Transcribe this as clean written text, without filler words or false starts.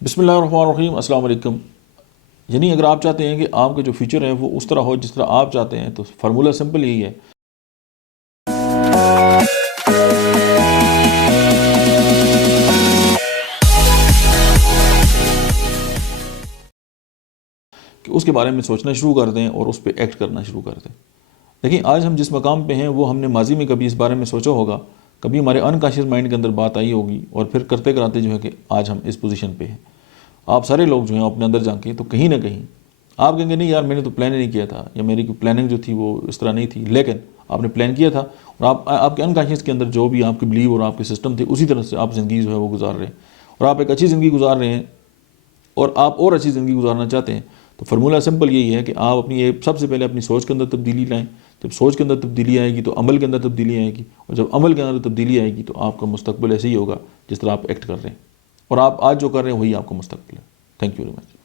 بسم اللہ الرحمن الرحیم، السلام علیکم۔ یعنی اگر آپ چاہتے ہیں کہ آپ کا جو فیوچر ہے وہ اس طرح ہو جس طرح آپ چاہتے ہیں تو فارمولہ سمپل یہی ہے کہ اس کے بارے میں سوچنا شروع کر دیں اور اس پہ ایکٹ کرنا شروع کر دیں۔ لیکن آج ہم جس مقام پہ ہیں وہ ہم نے ماضی میں کبھی اس بارے میں سوچا ہوگا، کبھی ہمارے انکانشیس مائنڈ کے اندر بات آئی ہوگی، اور پھر کرتے کراتے جو ہے کہ آج ہم اس پوزیشن پہ ہیں۔ آپ سارے لوگ جو ہیں اپنے اندر جا کے تو کہیں نہ کہیں آپ کہیں گے نہیں یار میں نے تو پلان ہی نہیں کیا تھا، یا میری پلاننگ جو تھی وہ اس طرح نہیں تھی، لیکن آپ نے پلان کیا تھا اور آپ کے انکانشیس کے اندر جو بھی آپ کے بلیو اور آپ کے سسٹم تھے اسی طرح سے آپ زندگی جو ہے وہ گزار رہے ہیں، اور آپ ایک اچھی زندگی گزار رہے ہیں اور آپ اور اچھی زندگی گزارنا چاہتے ہیں۔ تو فارمولہ سمپل یہی ہے کہ آپ اپنی سب سے پہلے اپنی سوچ کے اندر تبدیلی لائیں۔ جب سوچ کے اندر تبدیلی آئے گی تو عمل کے اندر تبدیلی آئے گی، اور جب عمل کے اندر تبدیلی آئے گی تو آپ کا مستقبل ایسے ہی ہوگا جس طرح آپ ایکٹ کر رہے ہیں، اور آپ آج جو کر رہے ہیں وہی آپ کا مستقبل ہے۔ Thank you very much.